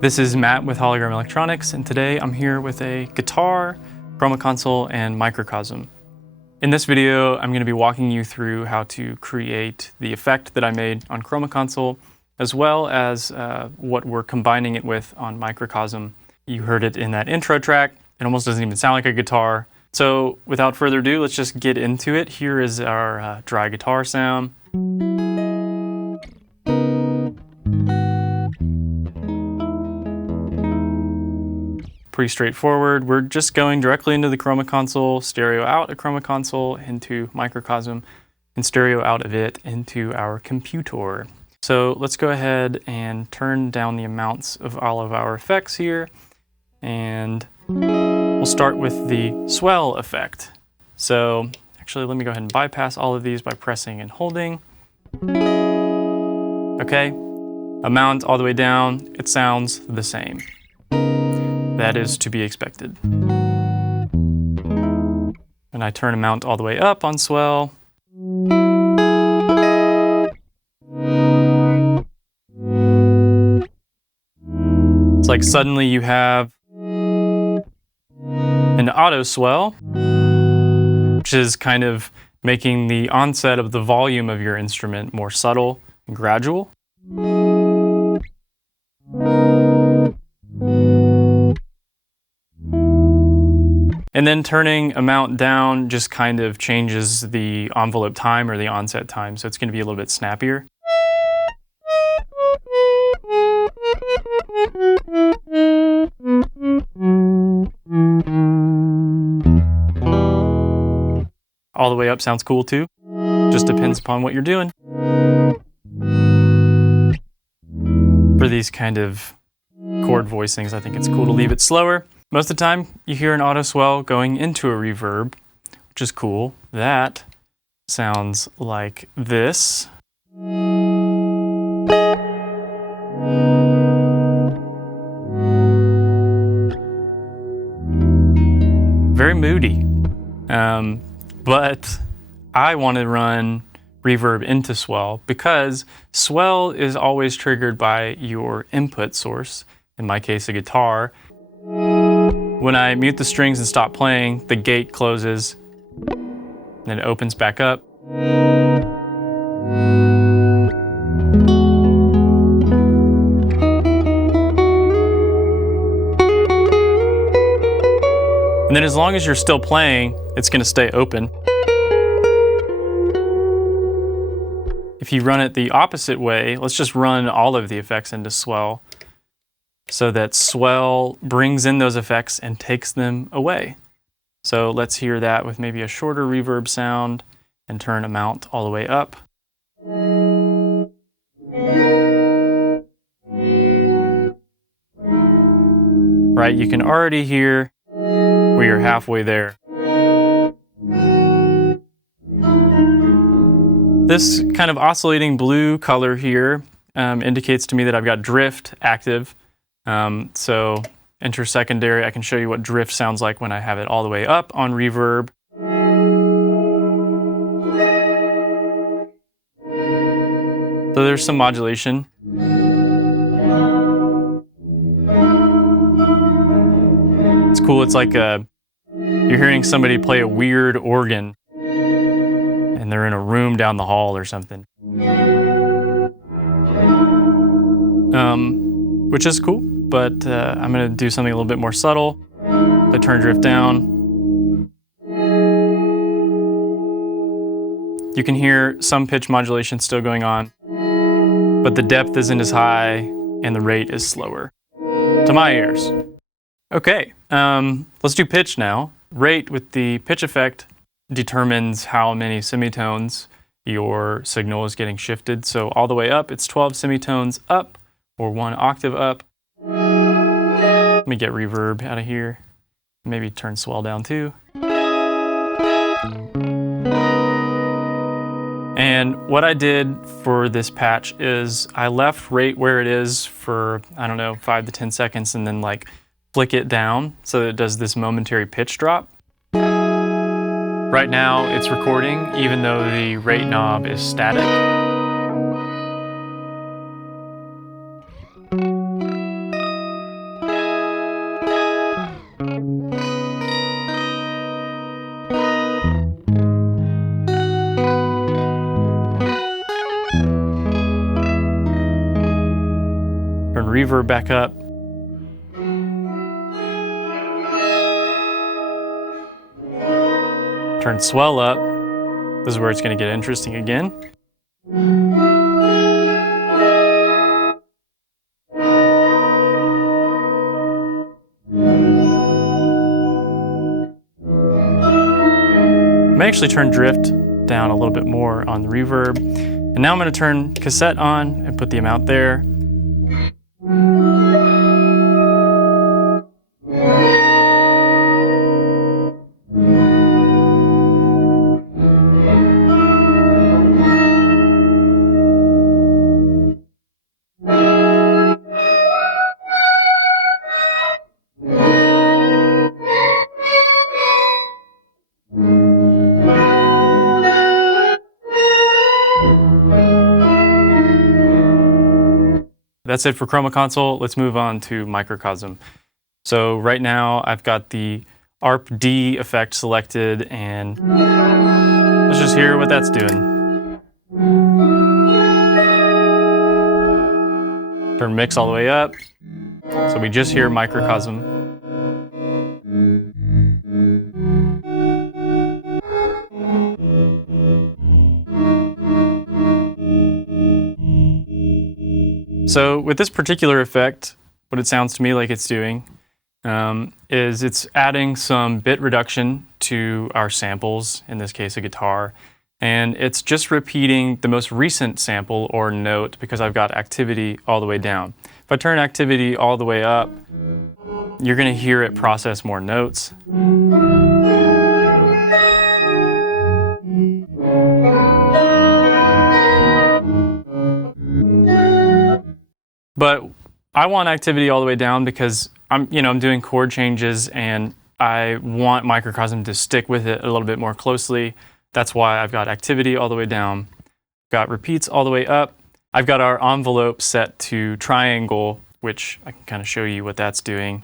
This is Matt with Hologram Electronics, and today I'm here with a guitar, Chroma Console, and Microcosm. In this video, I'm going to be walking you through how to create the effect that I made on Chroma Console, as well as what we're combining it with on Microcosm. You heard it in that intro track. It almost doesn't even sound like a guitar. So without further ado, let's just get into it. Here is our dry guitar sound. Pretty straightforward. We're just going directly into the Chroma Console, stereo out a Chroma Console into Microcosm, and stereo out of it into our computer. So let's go ahead and turn down the amounts of all of our effects here, and we'll start with the swell effect. So actually, let me go ahead and bypass all of these by pressing and holding. Okay, amount all the way down, it sounds the same. That is to be expected. When I turn amount all the way up on swell, it's like suddenly you have an auto swell, which is kind of making the onset of the volume of your instrument more subtle and gradual. And then turning amount down just kind of changes the envelope time or the onset time, so it's going to be a little bit snappier. All the way up sounds cool too. Just depends upon what you're doing. For these kind of chord voicings, I think it's cool to leave it slower. Most of the time, you hear an auto swell going into a reverb, which is cool. That sounds like this. Very moody. But I want to run reverb into swell because swell is always triggered by your input source, in my case a guitar. When I mute the strings and stop playing, the gate closes, and then it opens back up. And then as long as you're still playing, it's going to stay open. If you run it the opposite way, let's just run all of the effects into swell, so that swell brings in those effects and takes them away. So let's hear that with maybe a shorter reverb sound and turn amount all the way up. Right, you can already hear we are halfway there. This kind of oscillating blue color here indicates to me that I've got drift active. So enter secondary, I can show you what drift sounds like when I have it all the way up on reverb. So there's some modulation. It's cool, it's like you're hearing somebody play a weird organ and they're in a room down the hall or something. Which is cool. But I'm going to do something a little bit more subtle. I turn drift down. You can hear some pitch modulation still going on, but the depth isn't as high and the rate is slower, to my ears. Okay, let's do pitch now. Rate with the pitch effect determines how many semitones your signal is getting shifted. So all the way up, it's 12 semitones up, or 1 octave up. Let me get reverb out of here. Maybe turn swell down too. And what I did for this patch is I left rate where it is for, I don't know, 5 to 10 seconds and then like flick it down so that it does this momentary pitch drop. Right now it's recording even though the rate knob is static. reverb back up. Turn swell up. This is where it's going to get interesting again. I may actually turn drift down a little bit more on the reverb. And now I'm going to turn cassette on and put the amount there. That's it for Chroma Console. Let's move on to Microcosm. So right now I've got the ARP D effect selected, and let's just hear what that's doing. Turn mix all the way up. So we just hear Microcosm. So with this particular effect, what it sounds to me like it's doing is it's adding some bit reduction to our samples, in this case a guitar, and it's just repeating the most recent sample or note because I've got activity all the way down. If I turn activity all the way up, you're going to hear it process more notes. But I want activity all the way down because I'm doing chord changes and I want Microcosm to stick with it a little bit more closely. That's why I've got activity all the way down, got repeats all the way up. I've got our envelope set to triangle, which I can kind of show you what that's doing.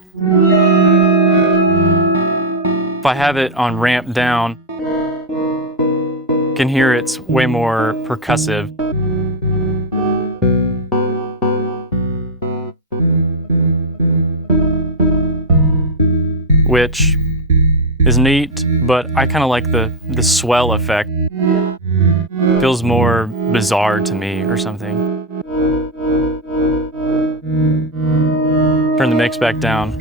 If I have it on ramp down, you can hear it's way more percussive. Which is neat, but I kind of like the swell effect. Feels more bizarre to me or something. Turn the mix back down.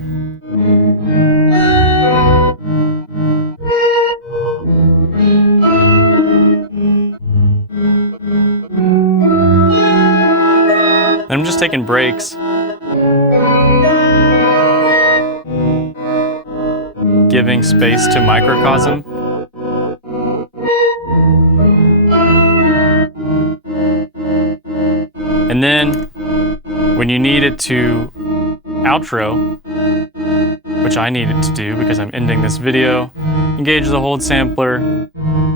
And I'm just taking breaks. Giving space to Microcosm. And then when you need it to outro, which I need it to do because I'm ending this video, engage the hold sampler.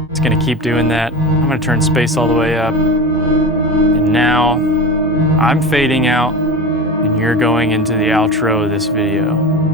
It's going to keep doing that. I'm going to turn space all the way up. And now I'm fading out and you're going into the outro of this video.